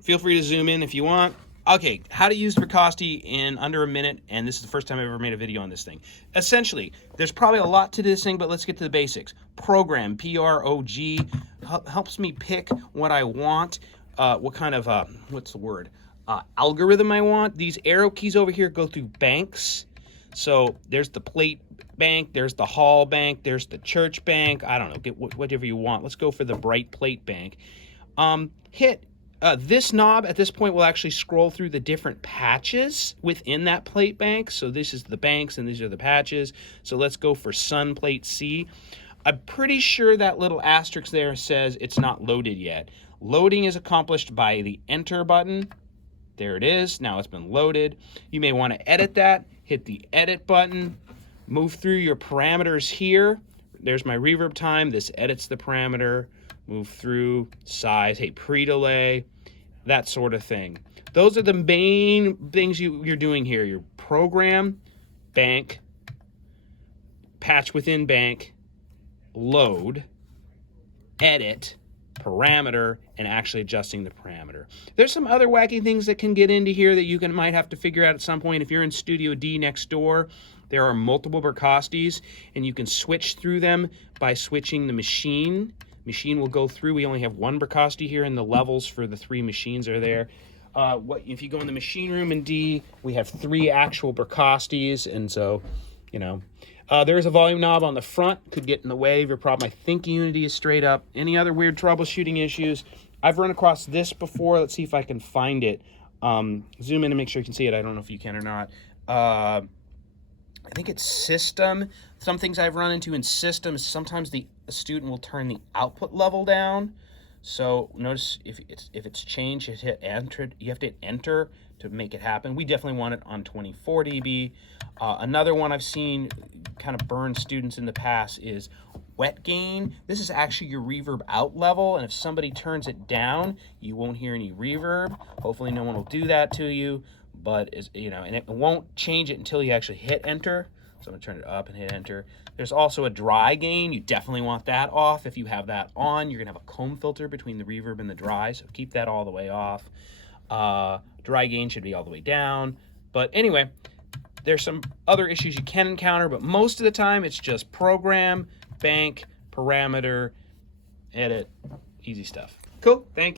Feel free to zoom in if you want. Okay, how to use Bricasti in under a minute, and this is the first time I've ever made a video on this thing. Essentially, there's probably a lot to this thing, but let's get to the basics. Program, P-R-O-G, helps me pick what I want, what kind of, what's the word, algorithm I want. These arrow keys over here go through banks. So there's the plate bank, there's the hall bank, there's the church bank. I don't know, get whatever you want. Let's go for the bright plate bank. Hit this knob at this point will actually scroll through the different patches within that plate bank. So this is the banks and these are the patches. So let's go for Sun Plate C. I'm pretty sure that little asterisk there says it's not loaded yet. Loading is accomplished by the Enter button. There it is. Now it's been loaded. You may want to edit that. Hit the Edit button. Move through your parameters here. There's my reverb time. This edits the parameter. Move through size, hey, pre-delay, that sort of thing. Those are the main things you're doing here. Your program, bank, patch within bank, load, edit, parameter, and actually adjusting the parameter. There's some other wacky things that can get into here that you might have to figure out at some point. If you're in Studio D next door, there are multiple Bricastis, and you can switch through them by switching the machine. Machine will go through. We only have one Bricasti here, and the levels for the 3 machines are there. If you go in the machine room in D, we have 3 actual Bricastis, and so, you know. There's a volume knob on the front. Could get in the way of your problem. I think Unity is straight up. Any other weird troubleshooting issues? I've run across this before. Let's see if I can find it. Zoom in and make sure you can see it. I don't know if you can or not. I think it's system. Some things I've run into in system is sometimes the student will turn the output level down. So notice if it's changed, you hit enter. You have to hit enter to make it happen. We definitely want it on 24 dB. Another one I've seen kind of burn students in the past is wet gain. This is actually your reverb out level, and if somebody turns it down, you won't hear any reverb. Hopefully no one will do that to you, but and it won't change it until you actually hit enter. So I'm gonna turn it up and hit enter. There's also a dry gain. You definitely want that off. If you have that on, you're gonna have a comb filter between the reverb and the dry, so keep that all the way off. Dry gain should be all the way down. But anyway, there's some other issues you can encounter, but most of the time it's just program, bank, parameter, edit, easy stuff. Cool, thank you.